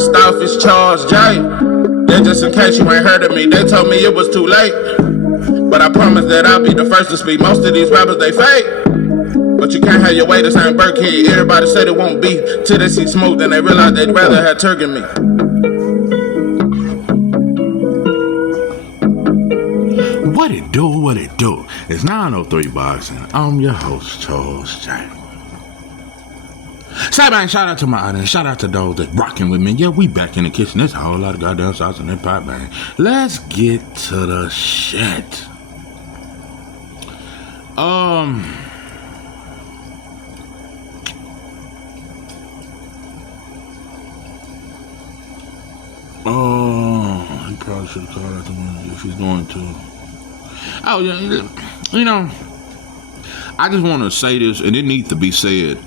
First off, it's Charles J. Then just in case you ain't heard of me, they told me it was too late. But I promise that I'll be the first to speak. Most of these rappers, they fake. But you can't have your way, this ain't Burkhead. Everybody said it won't be till they see smoke, then they realize they'd rather have turkey than me. What it do, what it do? It's 903 Boxing. I'm your host, Charles J. Say, man, shout out to my audience. Shout out to those that rocking with me. Yeah, we back in the kitchen. There's a whole lot of goddamn sauce in that pot, man. Let's get to the shit. He probably should have called out the one if he's going to. Oh, yeah, you know, I just want to say this, and it needs to be said.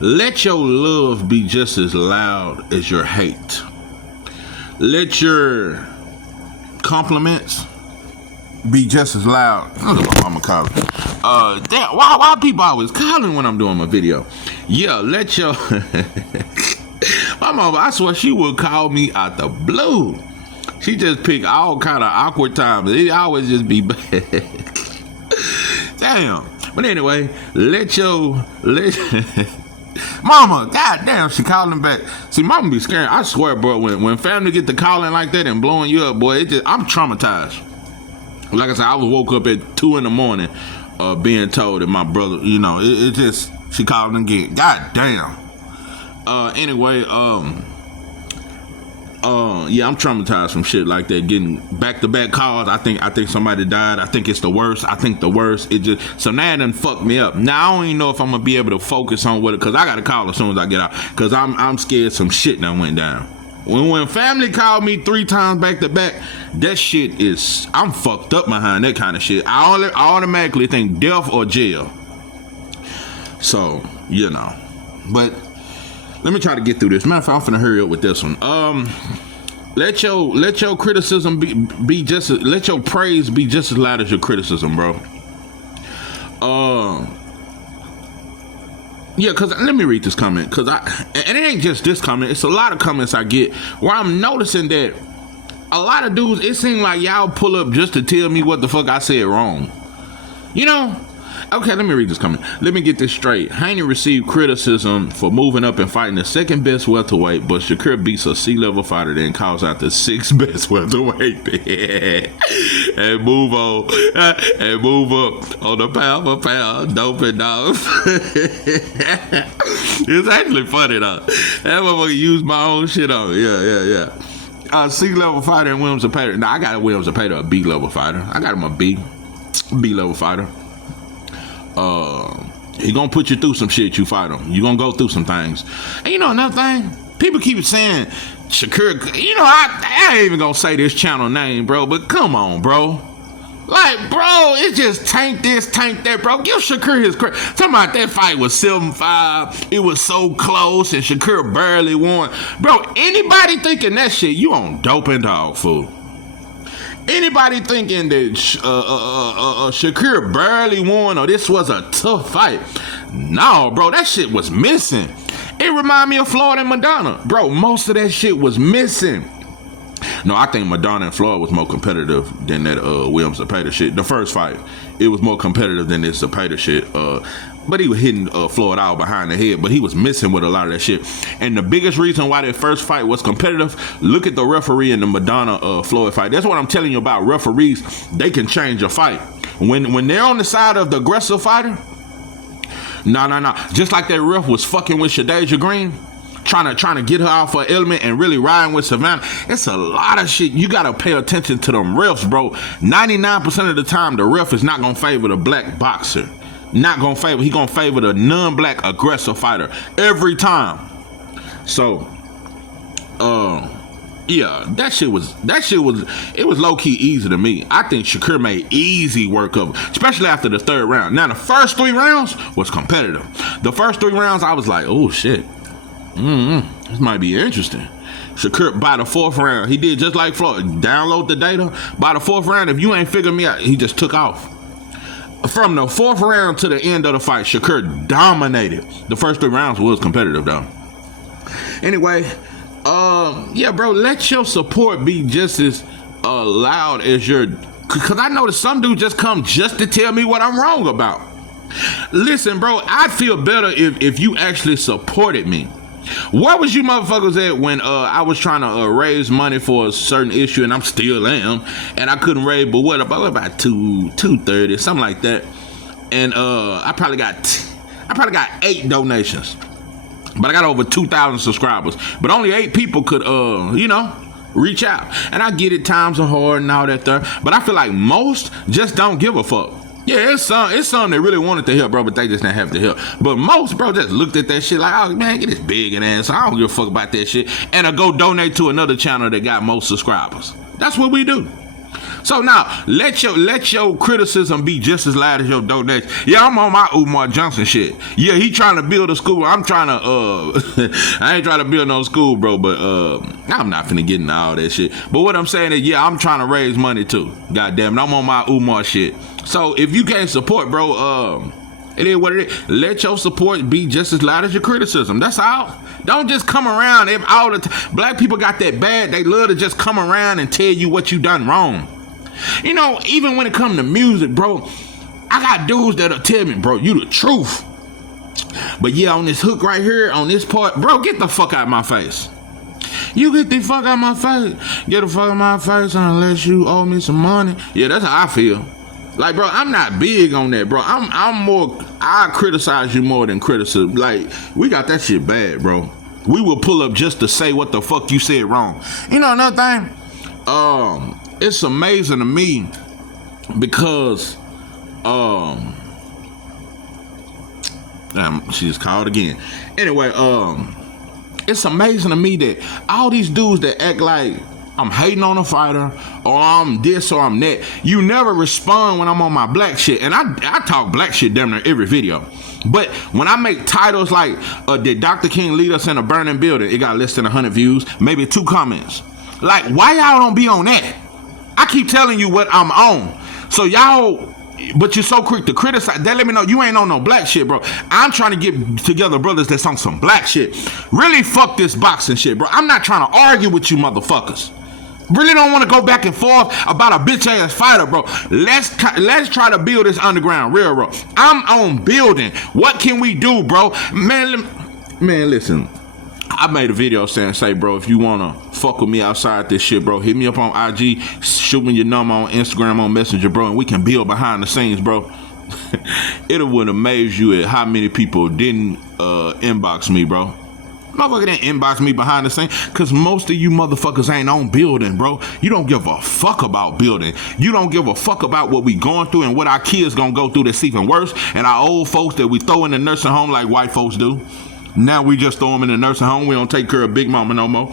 Let your love be just as loud as your hate. Let your compliments be just as loud. I'm gonna call it. Why people always calling when I'm doing my video? Yeah, let your my mama, I swear she would call me out the blue. She just pick all kind of awkward times. It always just be bad. Damn. But anyway, Mama, goddamn, she calling back. See, mama be scared. I swear, bro, when family get to calling like that and blowing you up, boy, I'm traumatized. Like I said, I was woke up at 2 a.m, being told that my brother, you know, it just, she called again. Goddamn. Anyway, yeah, I'm traumatized from shit like that. Getting back-to-back calls. I think somebody died. I think it's the worst. It just, so now it done fucked me up. Now I don't even know if I'm gonna be able to focus on what it, cause I gotta call as soon as I get out. Cause I'm scared some shit that went down. When family called me 3 times back-to-back, that shit is, I'm fucked up behind that kind of shit. I automatically think death or jail. So, you know, but let me try to get through this. Matter of fact, I'm finna hurry up with this one. Let your criticism be just, let your praise be just as loud as your criticism, bro. Yeah, cause let me read this comment, and it ain't just this comment. It's a lot of comments I get where I'm noticing that a lot of dudes, it seems like y'all pull up just to tell me what the fuck I said wrong. You know? Okay, let me read this comment. Let me get this straight. Haney received criticism for moving up and fighting the 2nd best welterweight, but Shakur beats a C-level fighter, then calls out the 6th best welterweight. and move on. And move up on the pound for pound, dope and dog. It's actually funny, though. That motherfucker used my own shit on it. Yeah. C-level fighter and Williams Zapata. Now, I got a Williams Zapata, a B-level fighter. I got him a B-level fighter. He gonna put you through some shit. You fight him. You gonna go through some things. And you know another thing, people keep saying Shakur. You know, I ain't even gonna say this channel name, bro. But come on, bro. Like, bro, it just tank this, tank that, bro. Give Shakur his credit. Talking about that fight was 7-5. It was so close, and Shakur barely won, bro. Anybody thinking that shit, you on dope and dog food. Anybody thinking that Shakur barely won or this was a tough fight? No, bro, that shit was missing. It remind me of Floyd and Madonna. Bro, most of that shit was missing. No, I think Madonna and Floyd was more competitive than that Williams Zapata shit. The first fight, it was more competitive than this Zapata shit. But he was hitting Floyd out behind the head, but he was missing with a lot of that shit. And the biggest reason why that first fight was competitive, look at the referee in the Madonna Floyd fight. That's what I'm telling you about referees. They can change a fight. When they're on the side of the aggressive fighter, no. Just like that ref was fucking with Shadeja Green, trying to get her off her element and really riding with Savannah. It's a lot of shit. You gotta pay attention to them refs, bro. 99% of the time, the ref is not gonna favor the black boxer. He gonna favor the non-black aggressive fighter every time. So, yeah, that shit was low-key easy to me. I think Shakur made easy work of it, especially after the 3rd round. Now, the first 3 rounds was competitive. The first 3 rounds, I was like, oh, shit. This might be interesting. Shakur, by the 4th round, he did just like Floyd. Download the data. By the 4th round, if you ain't figured me out, he just took off. From the 4th round to the end of the fight, Shakur dominated. The first 3 rounds was competitive, though. Anyway, yeah, bro, let your support be just as loud as your, because I noticed some dudes just come just to tell me what I'm wrong about. Listen, bro, I'd feel better if you actually supported me. Where was you motherfuckers at when I was trying to raise money for a certain issue, and I'm still am, and I couldn't raise, but what about 230, something like that, and I probably got 8 donations, but I got over 2,000 subscribers, but only 8 people could reach out, and I get it, times are hard and all that there, but I feel like most just don't give a fuck. Yeah, it's some that really wanted to help, bro, but they just didn't have to help. But most, bro, just looked at that shit like, oh, man, get this big and ass. I don't give a fuck about that shit. And I go donate to another channel that got most subscribers. That's what we do. So now, let your criticism be just as loud as your donation. Yeah, I'm on my Umar Johnson shit. Yeah, he trying to build a school. I'm trying to, I ain't trying to build no school, bro, but I'm not finna get into all that shit. But what I'm saying is, yeah, I'm trying to raise money too. God damn it, I'm on my Umar shit. So if you can't support, bro, it is what it is. Let your support be just as loud as your criticism. That's all. Don't just come around all the time. Black people got that bad. They love to just come around and tell you what you done wrong. You know, even when it comes to music, bro, I got dudes that'll tell me, bro, you the truth. But yeah, on this hook right here, on this part, bro, get the fuck out of my face. You get the fuck out of my face. Get the fuck out of my face unless you owe me some money. Yeah, that's how I feel. Like, bro, I'm not big on that, bro. I'm more, I criticize you more than criticism. Like, we got that shit bad, bro. We will pull up just to say what the fuck you said wrong. You know another thing? It's amazing to me because, she's called again. Anyway, it's amazing to me that all these dudes that act like I'm hating on a fighter, or I'm this or I'm that, you never respond when I'm on my black shit. And I talk black shit damn near every video. But when I make titles like, did Dr. King lead us in a burning building? It got less than 100 views, maybe 2 comments. Like, why y'all don't be on that? I keep telling you what I'm on. So y'all, but you're so quick to criticize. That let me know you ain't on no black shit, bro. I'm trying to get together brothers that's on some black shit. Really fuck this boxing shit, bro. I'm not trying to argue with you motherfuckers. Really don't want to go back and forth about a bitch ass fighter, bro. Let's try to build this underground railroad. I'm on building. What can we do, bro? Man, listen. I made a video say, bro, if you want to fuck with me outside this shit, bro, hit me up on IG, shoot me your number on Instagram, on Messenger, bro, and we can build behind the scenes, bro. It would amaze you at how many people didn't inbox me, bro. Motherfucker didn't inbox me behind the scenes because most of you motherfuckers ain't on building, bro. You don't give a fuck about building. You don't give a fuck about what we going through and what our kids gonna go through that's even worse, and our old folks that we throw in the nursing home like white folks do. Now we just throw them in the nursing home. We don't take care of Big Mama no more.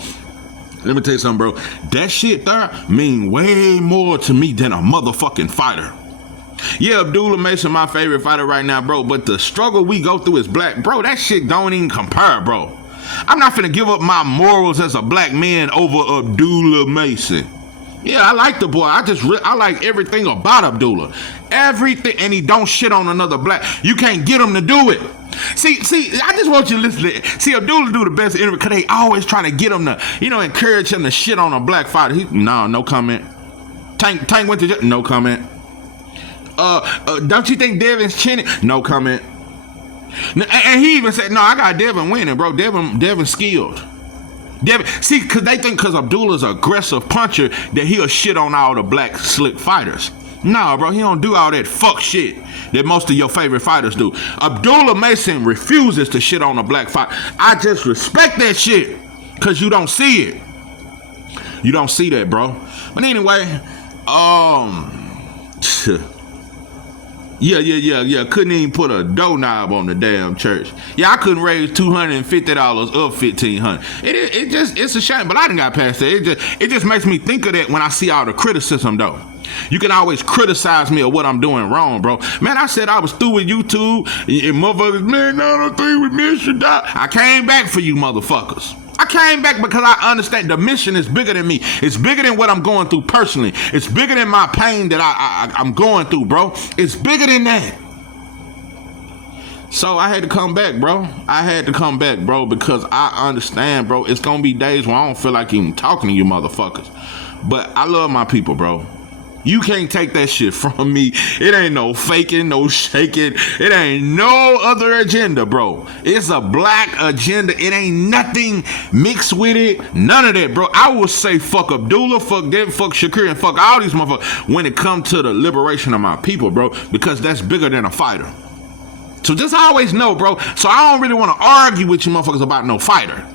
Let me tell you something, bro. That shit there mean way more to me than a motherfucking fighter. Yeah, Abdullah Mason my favorite fighter right now, bro, but the struggle we go through as black, bro, that shit don't even compare, bro. I'm not finna give up my morals as a black man over Abdullah Mason. Yeah, I like the boy. I like everything about Abdullah. Everything, and he don't shit on another black. You can't get him to do it. See, I just want you to listen to it. See, Abdullah do the best interview because they always trying to get him to, encourage him to shit on a black fighter. No comment. Tank went to no comment. Don't you think Devin's chinning? No comment. And he even said, no, I got Devin winning, bro. Devin skilled. See, because they think because Abdullah's an aggressive puncher that he'll shit on all the black slick fighters. Nah, bro, he don't do all that fuck shit that most of your favorite fighters do. Abdullah Mason refuses to shit on a black fighter. I just respect that shit because you don't see it. You don't see that, bro. But anyway, Yeah. Couldn't even put a doorknob on the damn church. Yeah, I couldn't raise $250 up $1,500. It's a shame, but I didn't got past that. It just makes me think of that when I see all the criticism, though. You can always criticize me of what I'm doing wrong, bro. Man, I said I was through with YouTube, and motherfuckers, man, I don't think with me should die. I came back for you motherfuckers. I came back because I understand the mission is bigger than me. It's bigger than what I'm going through personally. It's bigger than my pain that I'm going through, bro. It's bigger than that. So I had to come back, bro. I had to come back, bro, because I understand, bro. It's gonna be days when I don't feel like even talking to you motherfuckers. But I love my people, bro. You can't take that shit from me. It ain't no faking, no shaking. It ain't no other agenda, bro. It's a black agenda. It ain't nothing mixed with it. None of that, bro. I will say fuck Abdullah, fuck them, fuck Shakur, and fuck all these motherfuckers when it comes to the liberation of my people, bro, because that's bigger than a fighter. So just always know, bro. So I don't really want to argue with you motherfuckers about no fighter.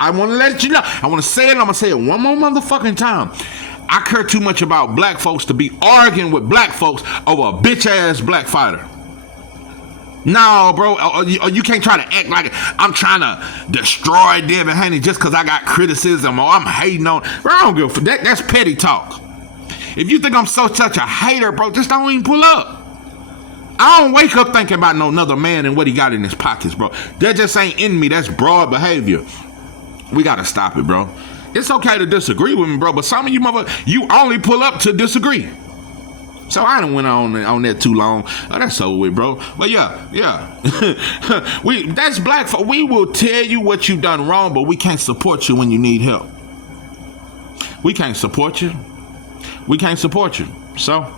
I want to let you know. I want to say it. I'm going to say it one more motherfucking time. I care too much about black folks to be arguing with black folks over a bitch-ass black fighter. No, bro. You can't try to act like I'm trying to destroy Devin Haney just because I got criticism or I'm hating on. Bro, I don't give a fuck. That's petty talk. If you think I'm such a hater, bro, just don't even pull up. I don't wake up thinking about no another man and what he got in his pockets, bro. That just ain't in me. That's broad behavior. We gotta stop it, bro. It's okay to disagree with me, bro, but some of you motherfuckers, you only pull up to disagree. So I done went on that too long. Oh, that's over with, bro. But yeah. That's black folk. We will tell you what you done wrong, but we can't support you when you need help. We can't support you. So,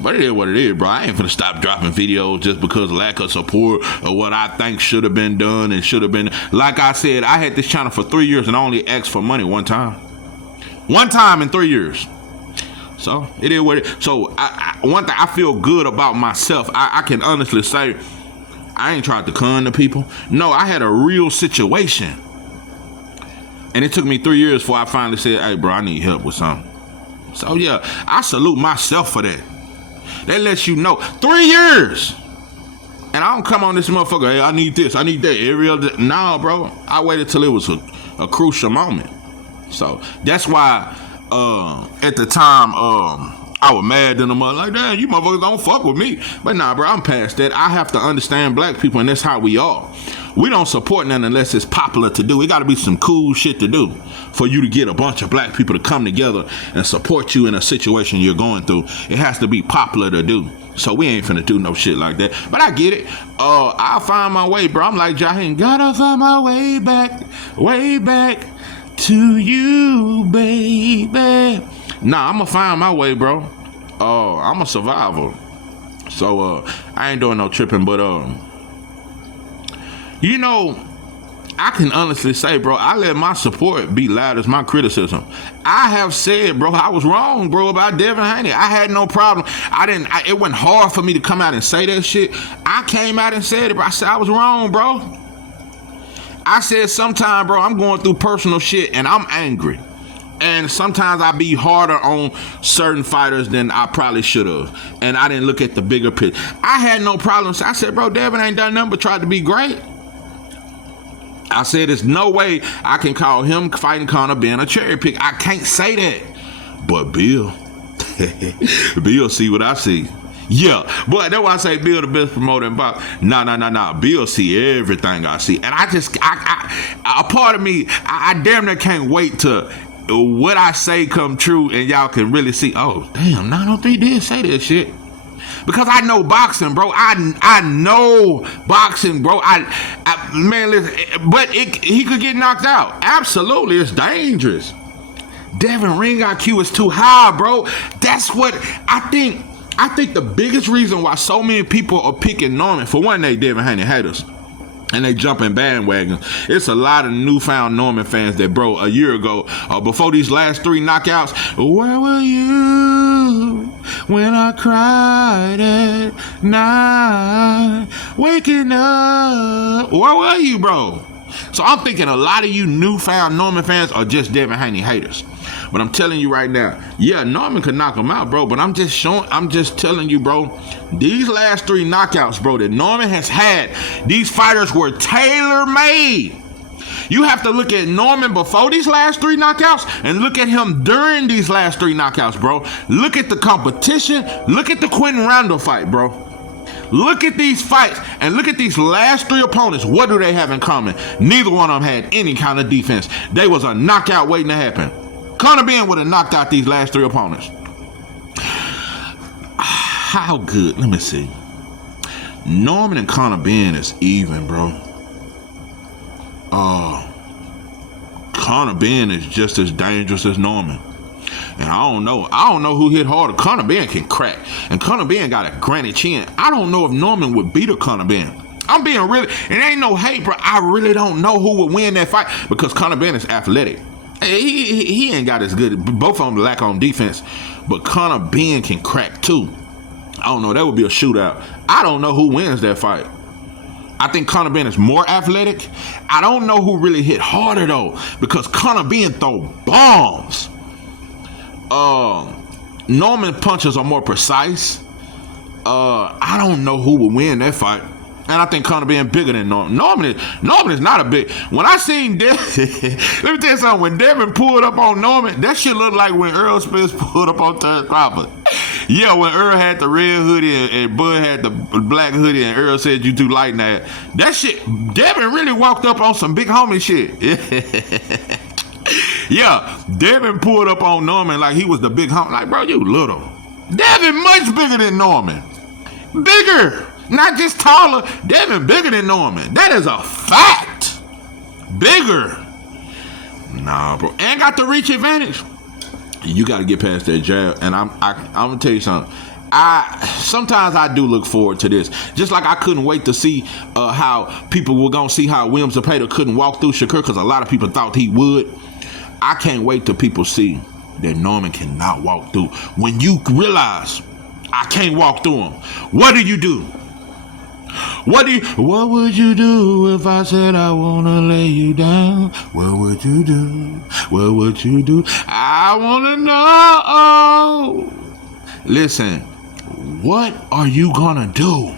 but it is what it is, bro. I ain't finna stop dropping videos just because of lack of support or what I think should have been done and should have been. Like I said, I had this channel for 3 years and I only asked for money one time. One time in 3 years. So it is what it is. So one thing I feel good about myself, I can honestly say I ain't tried to con the people. No, I had a real situation. And it took me 3 years before I finally said, hey, bro, I need help with something. So yeah, I salute myself for that. That lets you know 3 years. And I don't come on this motherfucker, hey, I need this, I need that, every other. Nah, bro. I waited till it was a crucial moment. So that's why at the time I was mad in the mother, like, damn, you motherfuckers don't fuck with me. But nah, bro, I'm past that. I have to understand black people, and that's how we are. We don't support nothing unless it's popular to do. It got to be some cool shit to do for you to get a bunch of black people to come together and support you in a situation you're going through. It has to be popular to do. So we ain't finna do no shit like that. But I get it. I'll find my way, bro. I'm like Jaheim. Gotta find my way back to you, baby. Nah, I'm gonna find my way, bro. I'm a survivor. So I ain't doing no tripping, but you know, I can honestly say, bro, I let my support be loud as my criticism. I have said, bro, I was wrong, bro, about Devin Haney. I had no problem. It wasn't hard for me to come out and say that shit. I came out and said it, bro. I said I was wrong, bro. I said sometime, bro, I'm going through personal shit and I'm angry. And sometimes I be harder on certain fighters than I probably should have. And I didn't look at the bigger picture. I had no problems. I said, bro, Devin ain't done nothing but tried to be great. I said, there's no way I can call him fighting Conor being a cherry pick. I can't say that. But Bill, Bill see what I see. Yeah, but that's why I say Bill the best promoter in boxing. Nah. Bill see everything I see. And a part of me, I damn near can't wait to what I say come true and y'all can really see, oh, damn, 903 did say that shit. Because I know boxing, bro. I know boxing, bro. Man, listen, but he could get knocked out. Absolutely, it's dangerous. Devin ring IQ is too high, bro. That's what I think. I think the biggest reason why so many people are picking Norman, for one, they Devin Haney haters. And they jumping bandwagons. It's a lot of newfound Norman fans that, bro, a year ago, before these last 3 knockouts, where were you when I cried at night, waking up? Where were you, bro? So I'm thinking a lot of you newfound Norman fans are just Devin Haney haters. But I'm telling you right now, yeah, Norman could knock him out, bro. But I'm just telling you, bro, these last 3 knockouts, bro, that Norman has had, these fighters were tailor-made. You have to look at Norman before these last 3 knockouts and look at him during these last 3 knockouts, bro. Look at the competition. Look at the Quentin Randall fight, bro. Look at these fights and look at these last 3 opponents. What do they have in common? Neither one of them had any kind of defense. They was a knockout waiting to happen. Conor Benn would have knocked out these last 3 opponents. How good? Let me see. Norman and Conor Benn is even, bro. Conor Benn is just as dangerous as Norman. And I don't know who hit harder. Conor Benn can crack. And Conor Benn got a granny chin. I don't know if Norman would beat a Conor Benn. I'm being really, it ain't no hate, bro. I really don't know who would win that fight because Conor Benn is athletic. He ain't got as good. Both of them lack on defense. But Conor Benn can crack too. I don't know. That would be a shootout. I don't know who wins that fight. I think Conor Benn is more athletic. I don't know who really hit harder though, because Conor Benn throw bombs. Norman punches are more precise. I don't know who would win that fight. And I think Conor Benn bigger than Norman. Norman is not a big. When I seen Devin, let me tell you something. When Devin pulled up on Norman, that shit looked like when Earl Spence pulled up on Terrence Crawford. Yeah, when Earl had the red hoodie and Bud had the black hoodie and Earl said you too light now. That shit, Devin really walked up on some big homie shit. Yeah, Devin pulled up on Norman like he was the big homie. Like, bro, you little. Devin much bigger than Norman. Bigger. Not just taller. Devin bigger than Norman. That is a fact. Bigger. Nah, bro. And got the reach advantage. You got to get past that jab. And I'm gonna tell you something. Sometimes I do look forward to this. Just like I couldn't wait to see how people were gonna see how Williams Zepeda couldn't walk through Shakur because a lot of people thought he would. I can't wait till people see that Norman cannot walk through. When you realize I can't walk through him, what do? What would you do if I said I wanna lay you down? What would you do? What would you do? I wanna know. Listen, what are you gonna do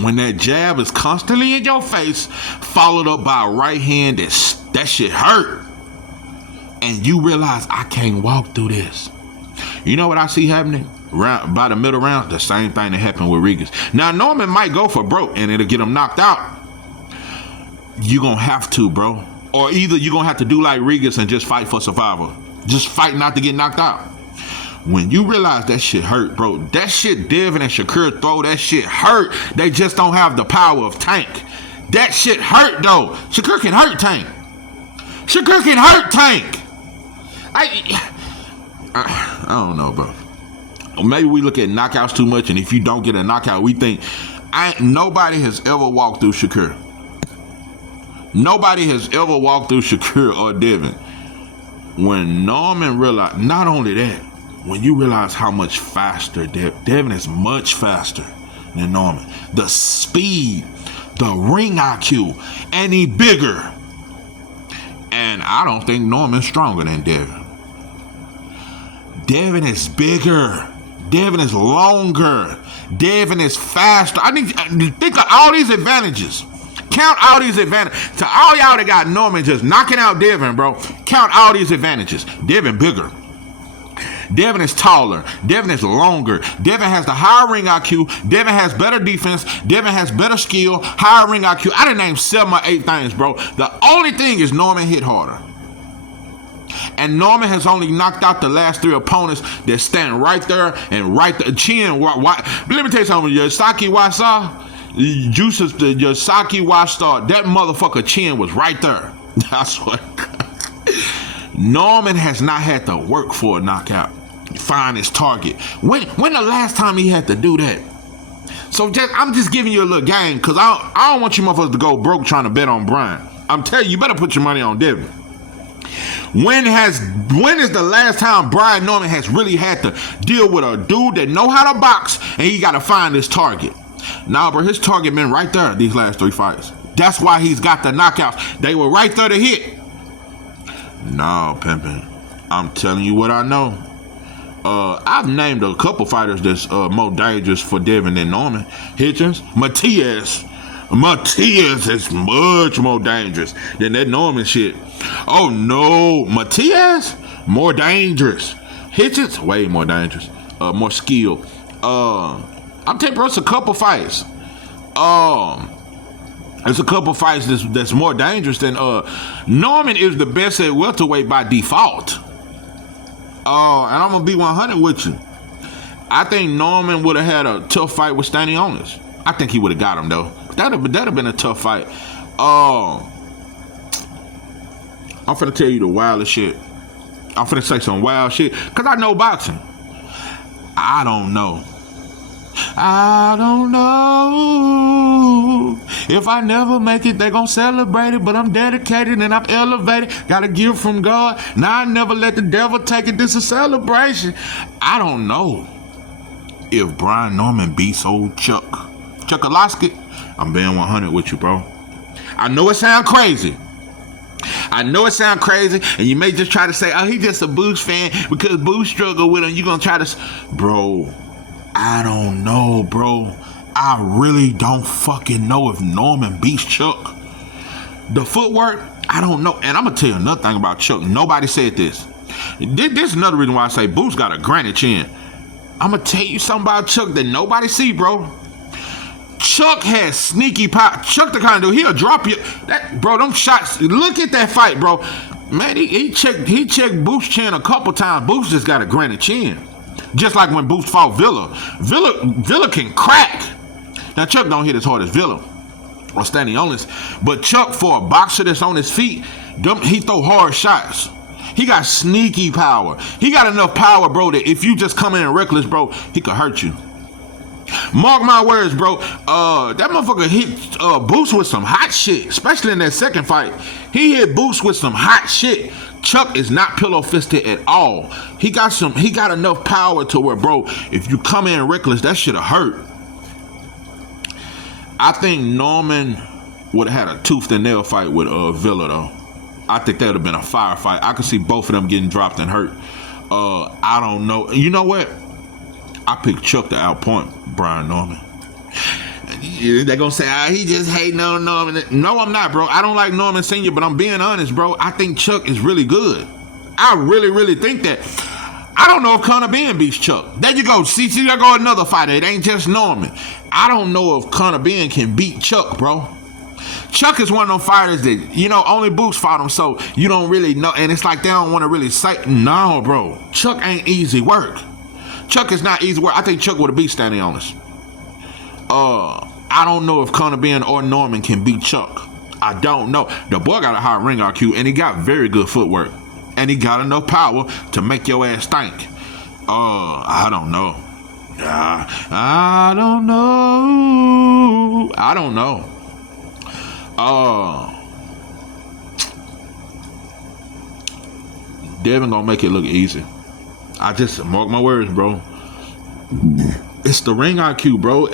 when that jab is constantly in your face, followed up by a right hand that shit hurt, and you realize I can't walk through this? You know what I see happening? By the middle round, the same thing that happened with Regis. Now, Norman might go for broke and it'll get him knocked out. You're going to have to, bro. Or either you're going to have to do like Regis and just fight for survival. Just fight not to get knocked out. When you realize that shit hurt, bro, that shit Devin and Shakur throw, that shit hurt. They just don't have the power of Tank. That shit hurt, though. Shakur can hurt Tank. Shakur can hurt Tank. I don't know, bro. Maybe we look at knockouts too much, and if you don't get a knockout, we think nobody has ever walked through Shakur. Nobody has ever walked through Shakur or Devin. When Norman realized, not only that, when you realize how much faster Devin is much faster than Norman. The speed, the ring IQ, and he bigger. And I don't think Norman's stronger than Devin. Devin is bigger. Devin is longer. Devin is faster. I need to think of all these advantages. Count all these advantages. To all y'all that got Norman just knocking out Devin, bro, count all these advantages. Devin bigger. Devin is taller. Devin is longer. Devin has the higher ring IQ. Devin has better defense. Devin has better skill, higher ring IQ. I done named 7 or 8 things, bro. The only thing is Norman hit harder. And Norman has only knocked out the last 3 opponents that stand right there and right there. Chin. Let me tell you something. Yosaki Wasa, Yosaki Wasa, that motherfucker chin was right there. I swear. Norman has not had to work for a knockout. Find his target. When the last time he had to do that? So I'm just giving you a little game because I don't want you motherfuckers to go broke trying to bet on Brian. I'm telling you, you better put your money on Devin. When is the last time Brian Norman has really had to deal with a dude that know how to box and he got to find his target? Nah, bro, his target been right there these last 3 fights. That's why he's got the knockouts. They were right there to hit. Nah, pimpin'. I'm telling you what I know. I've named a couple fighters that's more dangerous for Devin than Norman. Hitchens, Matias is much more dangerous than that Norman shit. Oh no, Matias more dangerous. Hitchens way more dangerous. More skill. I'm telling you, bro, it's a couple fights. There's a couple fights that's more dangerous than Norman is the best at welterweight by default. And I'm gonna be 100 with you. I think Norman would have had a tough fight with Stanionis. I think he would have got him though. That'd have been a tough fight. I'm finna tell you the wildest shit. I'm finna say some wild shit because I know boxing. I don't know if I never make it, they gon' celebrate it. But I'm dedicated and I'm elevated. Got a gift from God. Now I never let the devil take it. This is a celebration. I don't know if Brian Norman beats old Chuck-a-Losky. I'm being 100 with you, bro. I know it sound crazy. And you may just try to say, oh, he just a Boost fan because Boost struggled with him. You gonna try to... Bro, I don't know, bro. I really don't fucking know if Norman beats Chuck. The footwork, I don't know. And I'm gonna tell you another thing about Chuck. Nobody said this. This is another reason why I say Boost got a granite chin. I'm gonna tell you something about Chuck that nobody see, bro. Chuck has sneaky power. Chuck the kind of dude, he'll drop you. Bro, them shots. Look at that fight, bro. Man, he checked Boost's chin a couple times. Boost just got a granite chin. Just like when Boost fought Villa. Villa can crack. Now, Chuck don't hit as hard as Villa or Stanionis. But Chuck, for a boxer that's on his feet, he throw hard shots. He got sneaky power. He got enough power, bro, that if you just come in reckless, bro, he could hurt you. Mark my words, bro. That motherfucker hit Boost with some hot shit, especially in that second fight. He hit Boost with some hot shit. Chuck is not pillow fisted at all. He got enough power to where, bro, if you come in reckless, that shit'll hurt. I think Norman would have had a tooth and nail fight with Villa though. I think that would have been a fire fight. I could see both of them getting dropped and hurt. I don't know. You know what? I picked Chuck to outpoint Brian Norman. They're gonna say, he just hating on Norman. No, I'm not, bro. I don't like Norman Sr., but I'm being honest, bro. I think Chuck is really good. I really, really think that. I don't know if Conor Benn beats Chuck. There you go. See, there go another fighter. It ain't just Norman. I don't know if Conor Benn can beat Chuck, bro. Chuck is one of them fighters that, only Boost fought him, so you don't really know. And it's like they don't want to really say, no, bro. Chuck ain't easy work. Chuck is not easy work. I think Chuck would have beat Stanionis. I don't know if Conor Benn or Norman can beat Chuck. I don't know. The boy got a high ring IQ, and he got very good footwork. And he got enough power to make your ass stink. I don't know. I don't know. Devin gonna make it look easy. I just mark my words, bro. It's the ring IQ, bro.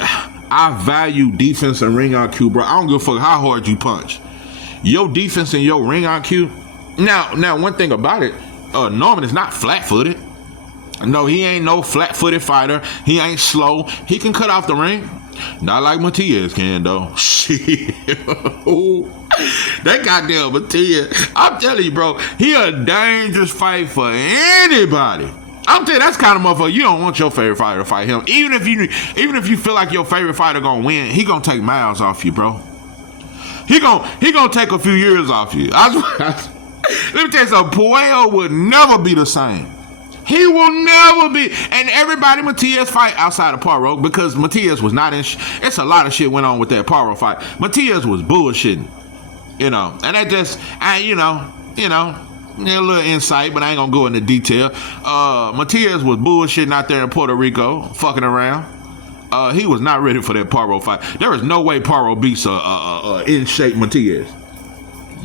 I value defense and ring IQ, bro. I don't give a fuck how hard you punch. Your defense and your ring IQ. Now, one thing about it, Norman is not flat-footed. No, he ain't no flat-footed fighter. He ain't slow. He can cut off the ring. Not like Matias can, though. Shit. That goddamn Matias. I'm telling you, bro, he a dangerous fight for anybody. I'm telling you, that's kind of motherfucker. You don't want your favorite fighter to fight him. Even if you feel like your favorite fighter gonna win, he gonna take miles off you, bro. He gonna take a few years off you. Let me tell you something. Puello would never be the same. He will never be. And everybody Matias fight outside of Poirot, because Matias was not in. It's a lot of shit went on with that Poirot fight. Matias was bullshitting, and that just, a little insight, but I ain't gonna go into detail. Matias was bullshitting out there in Puerto Rico, fucking around. He was not ready for that Poirot fight. There is no way Poirot beats a in shape Matias.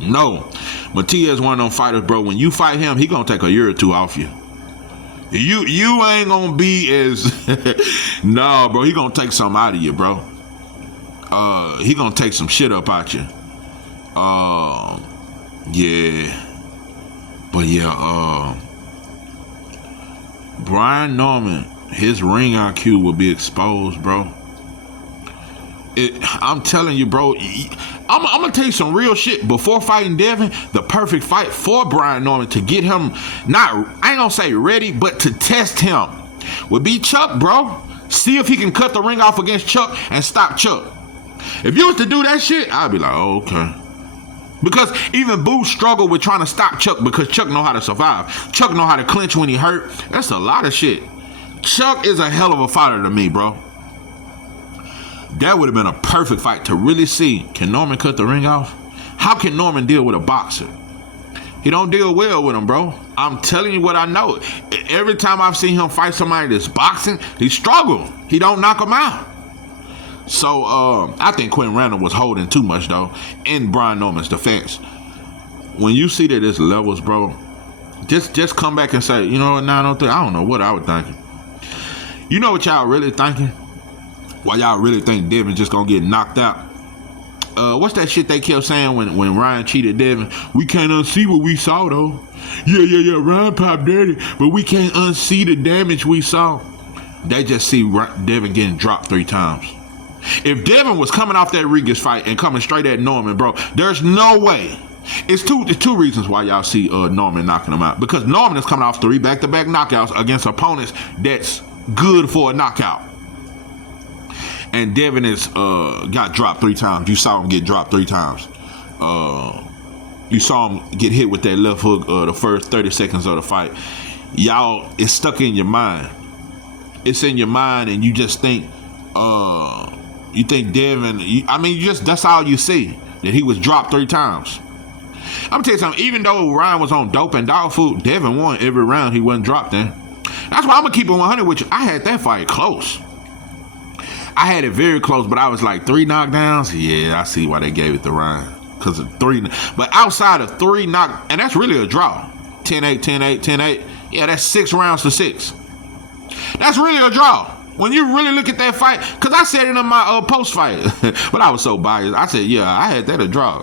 No, Matias one of them fighters, bro. When you fight him, he gonna take a year or two off you. You ain't gonna be as no, bro. He gonna take something out of you, bro. He gonna take some shit up out you. Yeah. But yeah, Brian Norman, his ring IQ will be exposed, bro. I'm telling you, bro. I'm gonna tell you some real shit. Before fighting Devin, the perfect fight for Brian Norman to get him, I ain't gonna say ready, but to test him would be Chuck, bro. See if he can cut the ring off against Chuck and stop Chuck. If you was to do that shit, I'd be like, oh, okay. Because even Boo struggled with trying to stop Chuck because Chuck know how to survive. Chuck know how to clinch when he hurt. That's a lot of shit. Chuck is a hell of a fighter to me, bro. That would have been a perfect fight to really see, can Norman cut the ring off? How can Norman deal with a boxer? He don't deal well with him, bro. I'm telling you what I know. Every time I've seen him fight somebody that's boxing, he struggle. He don't knock him out. So I think Quentin Randall was holding too much, though, in Brian Norman's defense. When you see that there's levels, bro, just come back and say, you know what, 903, I don't know what I was thinking. You know what y'all really thinking? Why y'all really think Devin just gonna get knocked out? What's that shit they kept saying when Ryan cheated Devin? We can't unsee what we saw, though. Yeah, Ryan popped dirty, but we can't unsee the damage we saw. They just see Devin getting dropped 3 times. If Devin was coming off that Regis fight and coming straight at Norman, bro, there's no way. It's two reasons why y'all see Norman knocking him out. Because Norman is coming off 3 back-to-back knockouts against opponents that's good for a knockout. And Devin is got dropped 3 times. You saw him get dropped 3 times. You saw him get hit with that left hook the first 30 seconds of the fight. Y'all, it's stuck in your mind. It's in your mind, and you just think, you think Devin. That's all you see, that he was dropped 3 times. I'm gonna tell you something. Even though Ryan was on dope and dog food, Devin won every round he wasn't dropped in. That's why I'm gonna keep it 100 with you. I had that fight close. I had it very close, but I was like 3 knockdowns. Yeah, I see why they gave it to Ryan. Because of 3. But outside of 3 and that's really a draw. 10-8, 10-8, 10-8. Yeah, that's 6 rounds to 6. That's really a draw. When you really look at that fight, because I said it in my post fight, but I was so biased. I said, yeah, I had that a draw.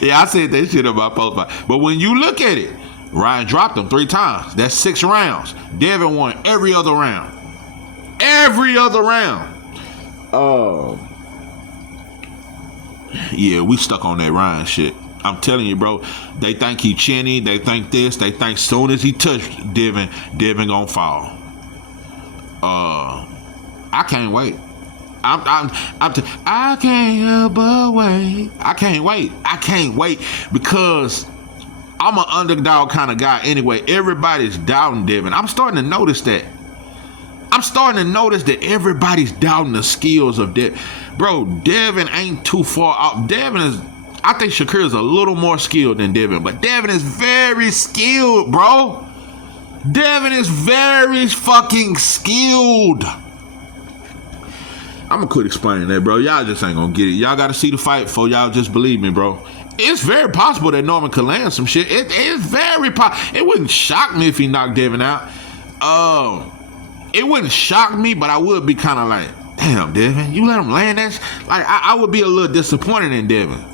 Yeah, I said that shit in my post fight. But when you look at it, Ryan dropped him 3 times. That's 6 rounds. Devin won every other round. Every other round. Yeah, we stuck on that Ryan shit. I'm telling you, bro. They think he chinny. They think this. They think soon as he touched Devin gonna fall. I can't wait. I can't help but wait. I can't wait because I'm an underdog kind of guy anyway. Everybody's doubting Devin. I'm starting to notice that. Everybody's doubting the skills of Devin. Bro, Devin ain't too far out. I think Shakur is a little more skilled than Devin, but Devin is very skilled, bro. Devin is very fucking skilled. I'm gonna quit explaining that, bro. Y'all just ain't gonna get it. Y'all gotta see the fight before y'all just believe me, bro. It's very possible that Norman could land some shit. It is very possible. It wouldn't shock me if he knocked Devin out. It wouldn't shock me, but I would be kind of like, damn, Devin, you let him land that? Like, I would be a little disappointed in Devin.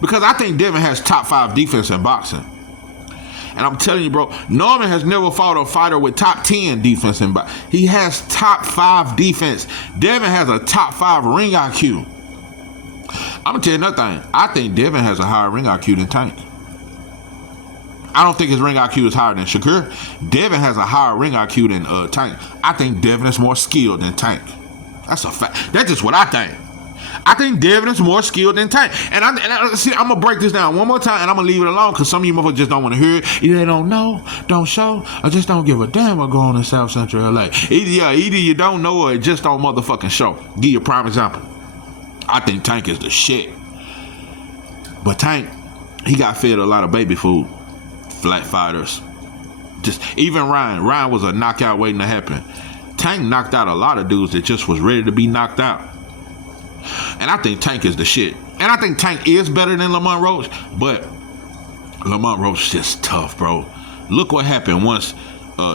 Because I think Devin has top 5 defense in boxing. And I'm telling you, bro, Norman has never fought a fighter with top 10 defense in boxing. He has top 5 defense. Devin has a top 5 ring IQ. I'm going to tell you another thing. I think Devin has a higher ring IQ than Tank. I don't think his ring IQ is higher than Shakur. Devin has a higher ring IQ than Tank. I think Devin is more skilled than Tank. That's a fact. That's just what I think. I think Devin is more skilled than Tank. And see, I'm going to break this down one more time, and I'm going to leave it alone because some of you motherfuckers just don't want to hear it. Either they don't know, don't show, or just don't give a damn what's going on in South Central LA. Either you don't know or it just don't motherfucking show. Give you a prime example. I think Tank is the shit. But Tank, he got fed a lot of baby food. Flat fighters. Just even Ryan was a knockout waiting to happen. Tank knocked out a lot of dudes that just was ready to be knocked out. And I think Tank is the shit. And I think Tank is better than Lamont Roach, but Lamont Roach is just tough, bro. Look what happened once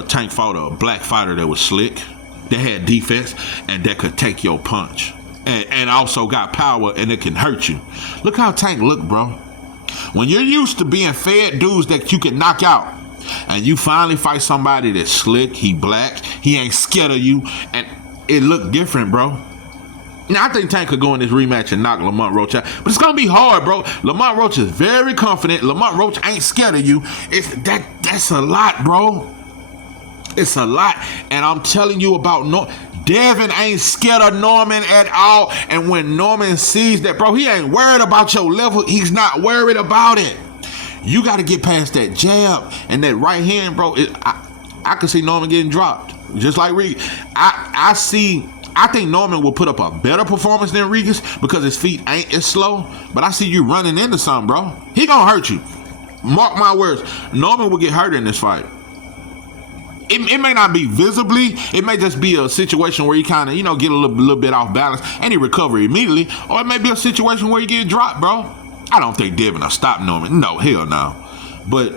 Tank fought a black fighter that was slick, that had defense, and that could take your punch. And also got power, and it can hurt you. Look how Tank looked, bro. When you're used to being fed dudes that you can knock out, and you finally fight somebody that's slick, he black, he ain't scared of you, and it looked different, bro. Now, I think Tank could go in this rematch and knock Lamont Roach out, but it's going to be hard, bro. Lamont Roach is very confident. Lamont Roach ain't scared of you. That's a lot, bro. It's a lot, and I'm telling you about Devin ain't scared of Norman at all, and when Norman sees that, bro, he ain't worried about your level. He's not worried about it. You got to get past that jab and that right hand, bro. I can see Norman getting dropped. Just like Reed. I see I think Norman will put up a better performance than Regis because his feet ain't as slow. But I see you running into something, bro. He gonna hurt you. Mark my words. Norman will get hurt in this fight. It may not be visibly. It may just be a situation where you kind of, get a little bit off balance and he recover immediately. Or it may be a situation where you get dropped, bro. I don't think Devin will stop Norman. No, hell no. But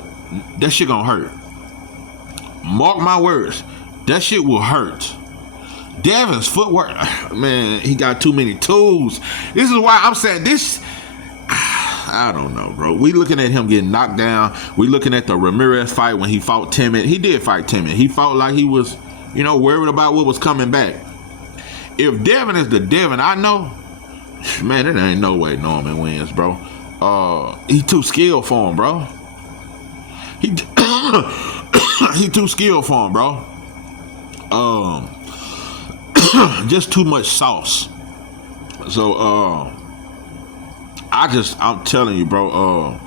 that shit gonna hurt. Mark my words. That shit will hurt. Devin's footwork, man, he got too many tools. This is why I'm saying this. I don't know, bro. We looking at him getting knocked down. We looking at the Ramirez fight when he fought timid. He did fight timid. He fought like he was, worried about what was coming back. If Devin is the Devin I know, man, there ain't no way Norman wins, bro. He too skilled for him, bro. He too skilled for him, bro. Just too much sauce. So, I'm telling you, bro,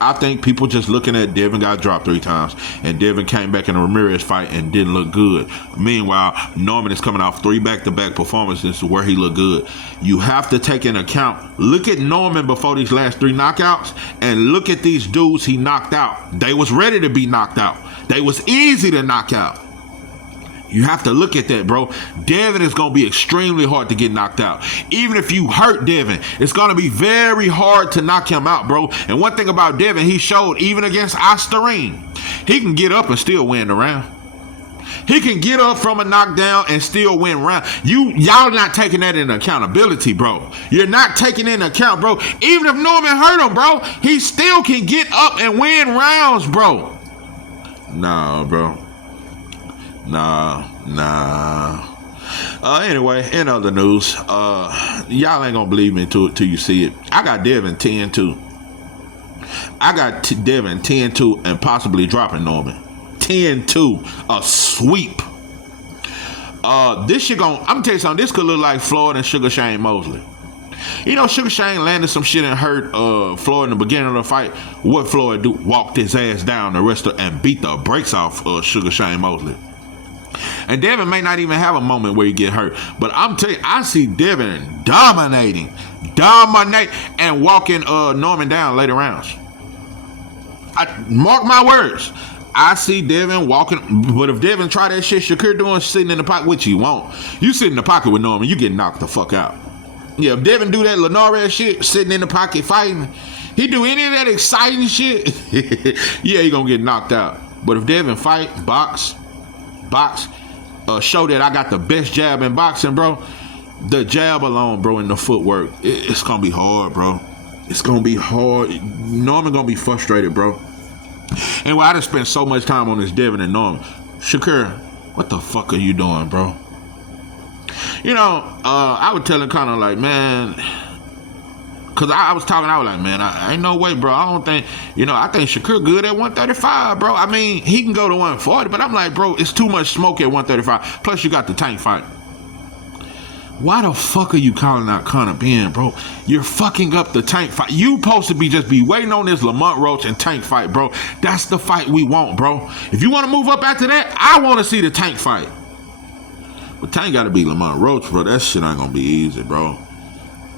I think people just looking at Devin got dropped 3 times, and Devin came back in a Ramirez fight and didn't look good. Meanwhile, Norman is coming off 3 back-to-back performances where he looked good. You have to take into account, look at Norman before these last 3 knockouts, and look at these dudes he knocked out. They was ready to be knocked out. They was easy to knock out. You have to look at that, bro. Devin is going to be extremely hard to get knocked out. Even if you hurt Devin, it's going to be very hard to knock him out, bro. And one thing about Devin, he showed even against Osterine, he can get up and still win the round. He can get up from a knockdown and still win round. Y'all not taking that into accountability, bro. You're not taking into account, bro. Even if Norman hurt him, bro, he still can get up and win rounds, bro. Nah, bro. Nah. Anyway, in other news, y'all ain't gonna believe me till you see it. I got Devin 10-2. I got Devin 10-2 and possibly dropping Norman. 10-2. A sweep. This shit I'm gonna tell you something. This could look like Floyd and Sugar Shane Mosley. Sugar Shane landed some shit and hurt Floyd in the beginning of the fight. What Floyd do? Walked his ass down the rest and beat the brakes off Sugar Shane Mosley. And Devin may not even have a moment where he get hurt. But I'm telling you, I see Devin dominate, and walking Norman down later rounds. Mark my words. I see Devin walking. But if Devin try that shit Shakur doing, sitting in the pocket, which he won't. You sit in the pocket with Norman, you get knocked the fuck out. Yeah, if Devin do that Linares shit, sitting in the pocket fighting, he do any of that exciting shit, yeah, he gonna get knocked out. But if Devin fight, box, show that I got the best jab in boxing, bro. The jab alone, bro, and the footwork, it's gonna be hard, bro. It's gonna be hard. Norman gonna be frustrated, bro. Anyway, I just spent so much time on this Devin and Norman. Shakur, what the fuck are you doing, bro? I was telling Conor, like, man, because I was like, man, I ain't no way, bro. I don't think, I think Shakur good at 135, bro. I mean, he can go to 140, but I'm like, bro, it's too much smoke at 135. Plus, you got the Tank fight. Why the fuck are you calling out Conor Benn, bro? You're fucking up the Tank fight. You supposed to be waiting on this Lamont Roach and Tank fight, bro. That's the fight we want, bro. If you want to move up after that, I want to see the Tank fight. But Tank got to be Lamont Roach, bro. That shit ain't going to be easy, bro.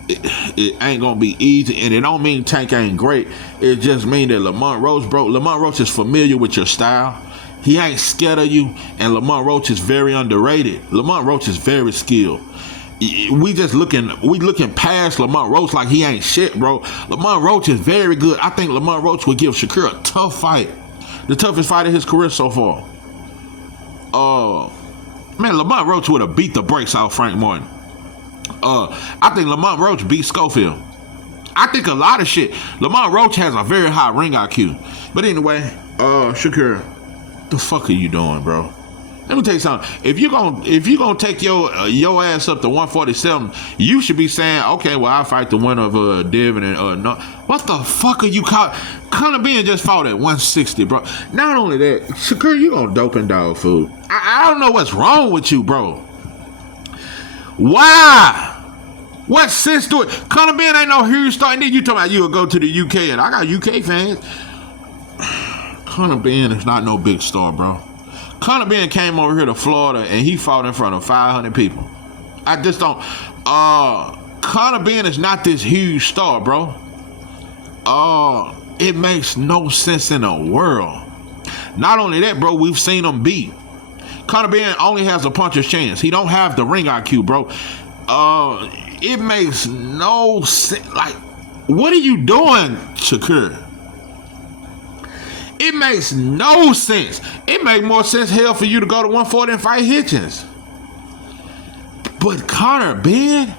It ain't going to be easy. And it don't mean Tank ain't great. It just mean that Lamont Roach, bro. Lamont Roach is familiar with your style. He ain't scared of you. And Lamont Roach is very underrated. Lamont Roach is very skilled. We looking past Lamont Roach like he ain't shit, bro. Lamont Roach is very good. I think Lamont Roach would give Shakur a tough fight. The toughest fight of his career so far. Man, Lamont Roach would have beat the brakes out Frank Martin. I think Lamont Roach beat Schofield. I think a lot of shit. Lamont Roach has a very high ring IQ. But anyway, Shakur, the fuck are you doing, bro? Let me tell you something. If you gonna take your ass up to 147, you should be saying, okay, well, I'll fight the winner of Devin and no. What the fuck are you calling? Conor Benn just fought at 160, bro. Not only that, Shakur, you gonna dope and dog food. I don't know what's wrong with you, bro. Why? What sense do it? Conor Benn ain't no huge star. And then you talking about you will go to the UK, and I got UK fans. Conor Benn is not no big star, bro. Conor Benn came over here to Florida and he fought in front of 500 people. I just don't. Conor Benn is not this huge star, bro. It makes no sense in the world. Not only that, bro, we've seen him beat. Conor Benn only has a puncher's chance. He don't have the ring IQ, bro. It makes no sense. Like, what are you doing, Shakur? It makes no sense. It makes more sense, hell, for you to go to 140 and fight Hitchens. But Conor Benn?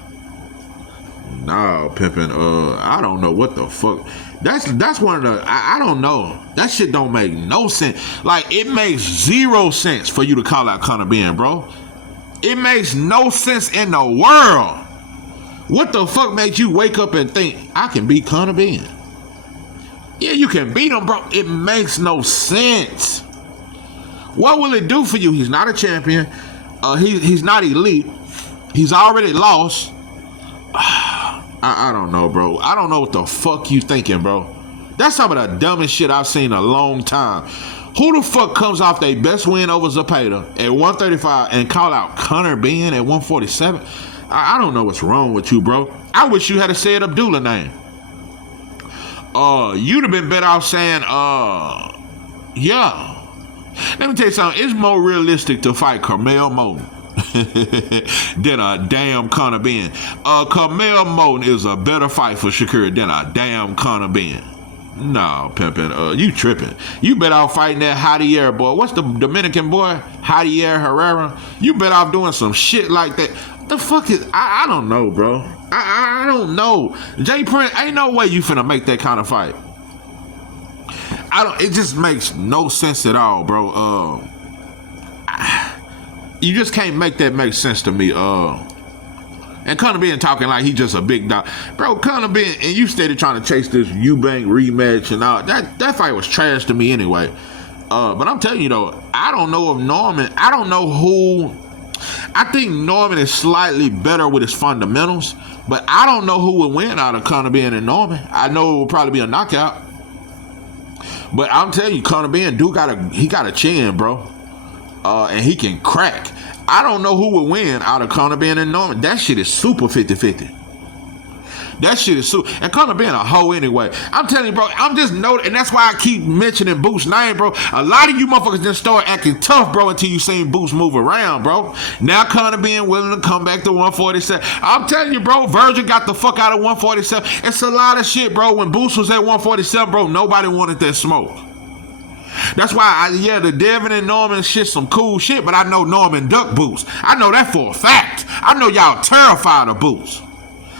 Nah, pimpin', I don't know what the fuck. That's one of the, I don't know. That shit don't make no sense. Like, it makes zero sense for you to call out Conor Benn, bro. It makes no sense in the world. What the fuck made you wake up and think, I can beat Conor Benn? Yeah, you can beat him, bro. It makes no sense. What will it do for you? He's not a champion. He's not elite. He's already lost. I don't know, bro. I don't know what the fuck you thinking, bro. That's some of the dumbest shit I've seen in a long time. Who the fuck comes off their best win over Zapata at 135 and call out Conor Benn at 147? I don't know what's wrong with you, bro. I wish you had said Abdullah name. You'd have been better off saying, yeah. Let me tell you something. It's more realistic to fight Carmel Moten than a damn Conor Benn. Carmel Moten is a better fight for Shakur than a damn Conor Benn. No, pimpin', you tripping. You better off fighting that Javier boy. What's the Dominican boy? Javier Herrera. You better off doing some shit like that. The fuck is, I don't know, bro. I don't know. Jay Prince, ain't no way you finna make that kind of fight. It just makes no sense at all, bro. You just can't make that make sense to me. And Conor Benn talking like he just a big dog. Bro, Conor Benn, and you steady trying to chase this Eubank rematch and all. That fight was trash to me anyway. But I'm telling you though, I don't know if Norman, I don't know who. I think Norman is slightly better with his fundamentals, but I don't know who would win out of Conor Benn and Norman. I know it will probably be a knockout. But I'm telling you, Conor Benn got a chin, bro. And he can crack. I don't know who would win out of Conor Benn and Norman. That shit is super 50-50. That shit is super. And Conor Benn a hoe anyway. I'm telling you, bro, I'm just noting, and that's why I keep mentioning Boots' name, bro. A lot of you motherfuckers just start acting tough, bro, until you seen Boots move around, bro. Now Conor Benn willing to come back to 147. I'm telling you, bro, Virgil got the fuck out of 147. It's a lot of shit, bro. When Boots was at 147, bro, nobody wanted that smoke. That's why, the Devin and Norman shit some cool shit, but I know Norman duck Boots. I know that for a fact. I know y'all terrified of Boots.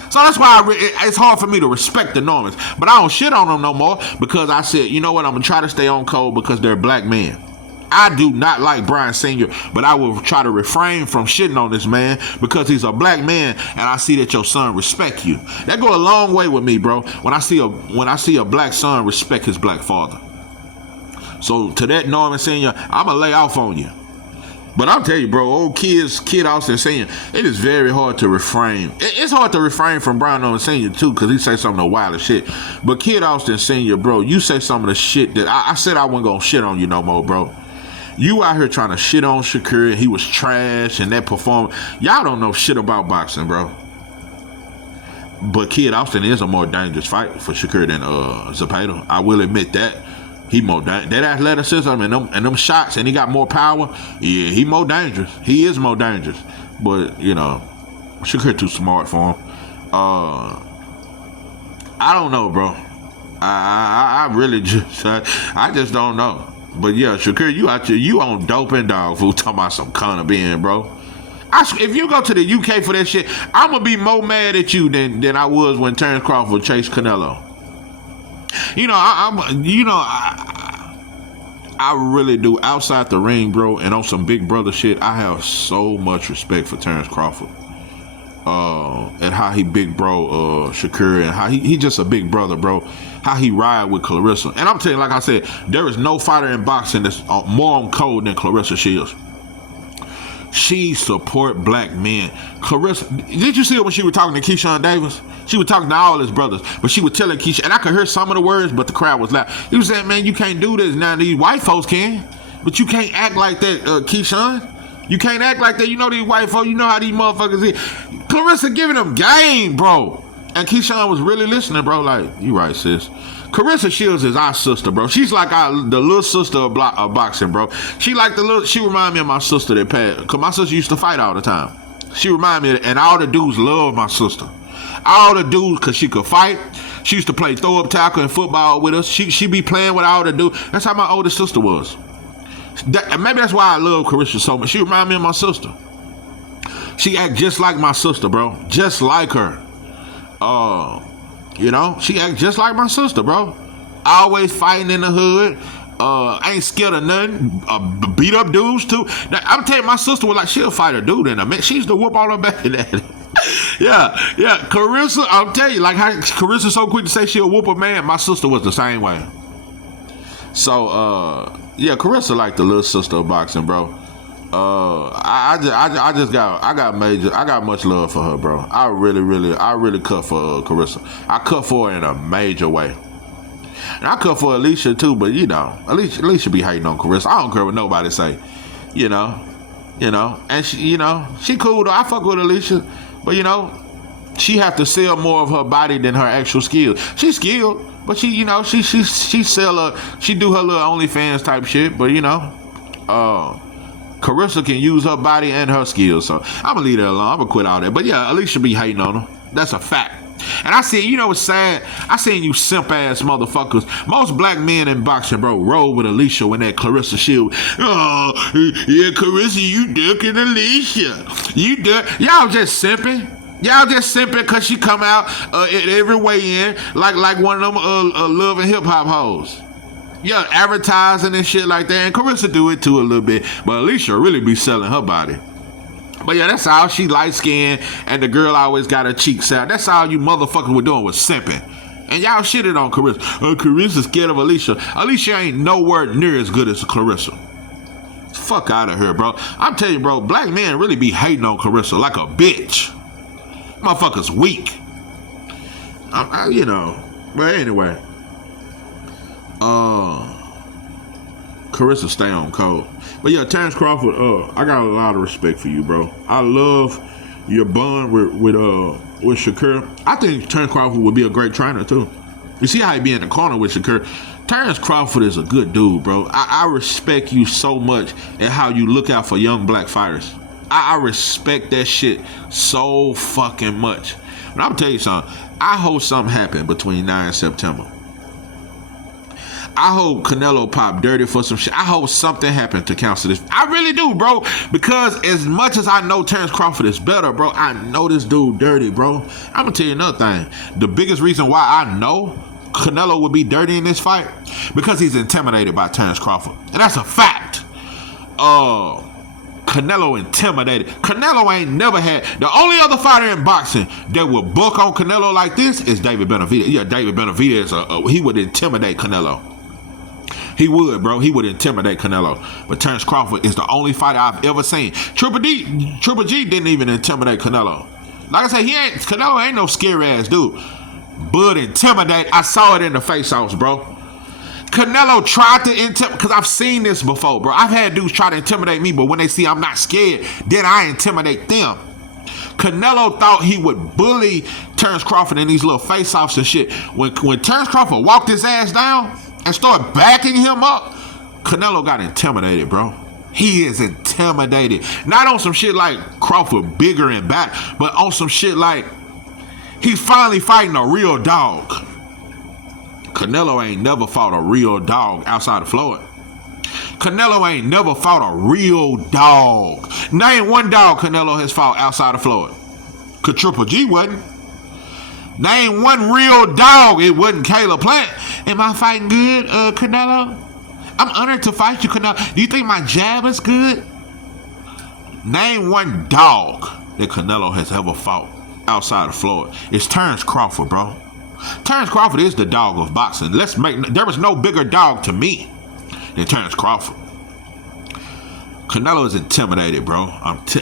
So that's why it's hard for me to respect the Normans. But I don't shit on them no more because I said, you know what, I'm going to try to stay on code because they're black men. I do not like Brian Sr., but I will try to refrain from shitting on this man because he's a black man and I see that your son respect you. That go a long way with me, bro. When I see a black son respect his black father. So to that Norman Sr., I'm going to lay off on you. But I'll tell you, bro, old Kid Austin Sr., it is very hard to refrain. It's hard to refrain from Brian Norman Sr. too, because he say some of the wildest shit. But Kid Austin Sr., bro, you say some of the shit that I said I wasn't going to shit on you no more, bro. You out here trying to shit on Shakur, and he was trash, and that performance. Y'all don't know shit about boxing, bro. But Kid Austin is a more dangerous fight for Shakur than Zapata. I will admit that. He more that athleticism and them shots, and he got more power. Yeah, he more dangerous. He is more dangerous. But you know, Shakur too smart for him. I don't know, bro. I really I just don't know. But yeah, Shakur, you out here, you on dope and dog food talking about some Conor Benn, bro. If you go to the UK for that shit, I'm gonna be more mad at you than I was when Terence Crawford chased Canelo. You know, I really do. Outside the ring, bro, and on some big brother shit, I have so much respect for Terence Crawford. And how he big bro Shakur, and how he just a big brother, bro. How he ride with Clarissa. And I'm telling you, like I said, there is no fighter in boxing that's more on code than Clarissa Shields. She support black men. Clarissa, did you see her when she was talking to Keyshawn Davis? She was talking to all his brothers, but she was telling Keyshawn, and I could hear some of the words, but the crowd was loud. He was saying, man, you can't do this. Now these white folks can, but you can't act like that, Keyshawn. You can't act like that. You know these white folks. You know how these motherfuckers is. Clarissa giving them game, bro. And Keyshawn was really listening, bro. Like, you right, sis. Clarissa Shields is our sister, bro. She's like the little sister of boxing, bro. She remind me of my sister that passed. Because my sister used to fight all the time. She remind me, and all the dudes love my sister. All the dudes, because she could fight. She used to play throw-up tackle and football with us. She be playing with all the dudes. That's how my older sister was. Maybe that's why I love Clarissa so much. She remind me of my sister. She act just like my sister, bro. Just like her. You know, she act just like my sister, bro. Always fighting in the hood. Ain't scared of nothing. Beat up dudes too. Now, I'm telling you, my sister was like, she'll fight a dude in a minute. She used to whoop all her back in that. yeah. Clarissa, I'll tell you, like how Carissa's so quick to say she'll whoop a man. My sister was the same way. So, yeah, Clarissa like the little sister of boxing, bro. I got much love for her, bro. I really cut for Clarissa. I cut for her in a major way. And I cut for Alicia too, but you know, Alicia be hating on Clarissa. I don't care what nobody say, you know, and she cool though. I fuck with Alicia, but you know, she have to sell more of her body than her actual skill. She's skilled, but she do her little OnlyFans type shit, but you know, Clarissa can use her body and her skills, so I'm gonna leave it alone. I'm gonna quit all that. But yeah, Alicia be hating on her. That's a fact. And I see, you know what's sad? I seen you simp ass motherfuckers. Most black men in boxing, bro, roll with Alicia when that Clarissa Shield. Oh, yeah, Clarissa, you ducking Alicia. You duck. Y'all just simping. Y'all just simping because she come out at every weigh-in like one of them love and hip hop hoes. Yeah, advertising and shit like that. And Clarissa do it too a little bit. But Alicia really be selling her body. But yeah, that's all. She light skinned and the girl always got her cheeks out. That's all you motherfuckers were doing was simping. And y'all shitted on Clarissa. Carissa's scared of Alicia. Alicia ain't nowhere near as good as Clarissa. Fuck out of here, bro. I'm telling you, bro, black men really be hating on Clarissa like a bitch. Motherfuckers weak. You know. But anyway. Clarissa stay on code. But yeah, Terrence Crawford, I got a lot of respect for you, bro. I love your bond with Shakur. I think Terrence Crawford would be a great trainer too. You see how he be in the corner with Shakur. Terrence Crawford is a good dude, bro. I respect you so much and how you look out for young black fighters. I respect that shit so fucking much. But I'm tell you something. I hope something happen between 9 and September. I hope Canelo pop dirty for some shit. I hope something happened to cancel this. I really do, bro. Because as much as I know Terrence Crawford is better, bro, I know this dude dirty, bro. I'm going to tell you another thing. The biggest reason why I know Canelo would be dirty in this fight, because he's intimidated by Terrence Crawford. And that's a fact. Canelo intimidated. Canelo ain't never had. The only other fighter in boxing that would book on Canelo like this is David Benavidez. Yeah, David Benavidez he would intimidate Canelo. He would, bro. He would intimidate Canelo. But Terrence Crawford is the only fighter I've ever seen. Triple G didn't even intimidate Canelo. Like I said, Canelo ain't no scary ass dude. But intimidate. I saw it in the face-offs, bro. Canelo tried to intimidate, because I've seen this before, bro. I've had dudes try to intimidate me, but when they see I'm not scared, then I intimidate them. Canelo thought he would bully Terrence Crawford in these little face-offs and shit. When Terrence Crawford walked his ass down and started backing him up, Canelo got intimidated, bro. He is intimidated. Not on some shit like Crawford bigger and back, but on some shit like he's finally fighting a real dog. Canelo ain't never fought a real dog outside of Floyd. Canelo ain't never fought a real dog. Name one dog Canelo has fought outside of Floyd. Cause Triple G wasn't. Name one real dog. It wasn't Caleb Plant. Am I fighting good, Canelo? I'm honored to fight you, Canelo. Do you think my jab is good? Name one dog that Canelo has ever fought outside of Floyd. It's Terrence Crawford, bro. Terrence Crawford is the dog of boxing. There was no bigger dog to me than Terrence Crawford. Canelo is intimidated, bro.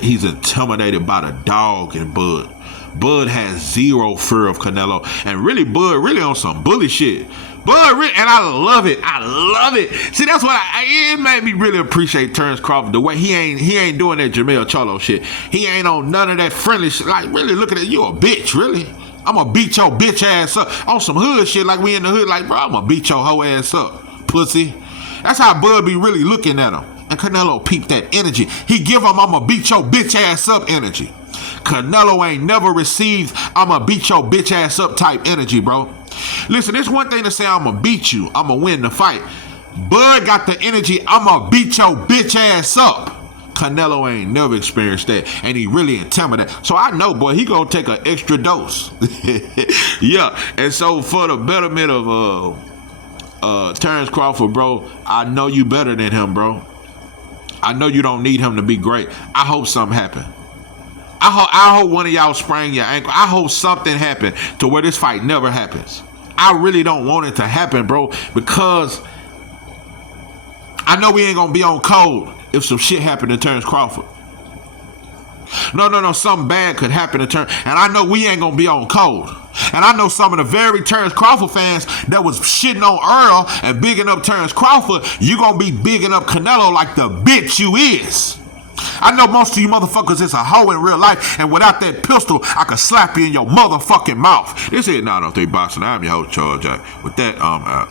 He's intimidated by the dog in Bud. Bud has zero fear of Canelo. And really, Bud really on some bully shit. Bud, and I love it. I love it. See, that's what it made me really appreciate Terrence Crawford. The way he ain't doing that Jamel Cholo shit. He ain't on none of that friendly shit. Like, really looking at you a bitch, really. I'm gonna beat your bitch ass up on some hood shit. Like we in the hood. Like, bro, I'm gonna beat your hoe ass up, pussy. That's how Bud be really looking at him. And Canelo peeped that energy. He give him I'm gonna beat your bitch ass up energy. Canelo ain't never received I'm gonna beat your bitch ass up type energy, bro. Listen, it's one thing to say I'm gonna beat you, I'm gonna win the fight. Bud got the energy I'm gonna beat your bitch ass up. Canelo ain't never experienced that, and he really intimidated. So I know, boy, he gonna take an extra dose. Yeah, and so for the betterment of Terrence Crawford, bro, I know you better than him, bro. I know you don't need him to be great. I hope something happen. I hope one of y'all sprain your ankle. I hope something happened to where this fight never happens. I really don't want it to happen, bro, because I know we ain't gonna be on code if some shit happened to Terrence Crawford. No, something bad could happen to Terrence, and I know we ain't gonna be on code. And I know some of the very Terrence Crawford fans that was shitting on Earl and bigging up Terrence Crawford, you gonna be bigging up Canelo like the bitch you is. I know most of you motherfuckers is a hoe in real life, and without that pistol, I could slap you in your motherfucking mouth. This is 903 Boxing. I'm your host, Charles Jack. With that, I'm out.